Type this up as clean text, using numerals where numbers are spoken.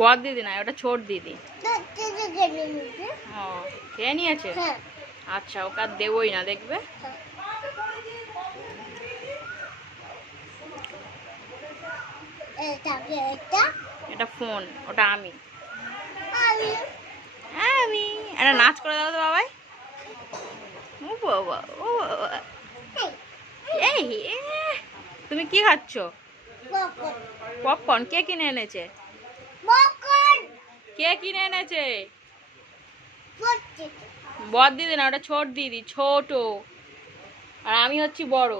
বড় দিদি না, ওটা ছোট দিদি। ও খেয়ে নিয়েছে? আচ্ছা, ওকে আর দেবই না, দেখবে। এটা ফোন, ওটা আমি। আমি একটা নাচ করে দাও তো বাবাই। ও বাবা, ও বাবা। এই তুমি কি খাচ্ছ? পপকর্ন। কে কিনে এনেছে? কে কিনে এনেছে? বড় দিদি না, ওটা ছোট দিদি, ছোট। আর আমি হচ্ছি বড়।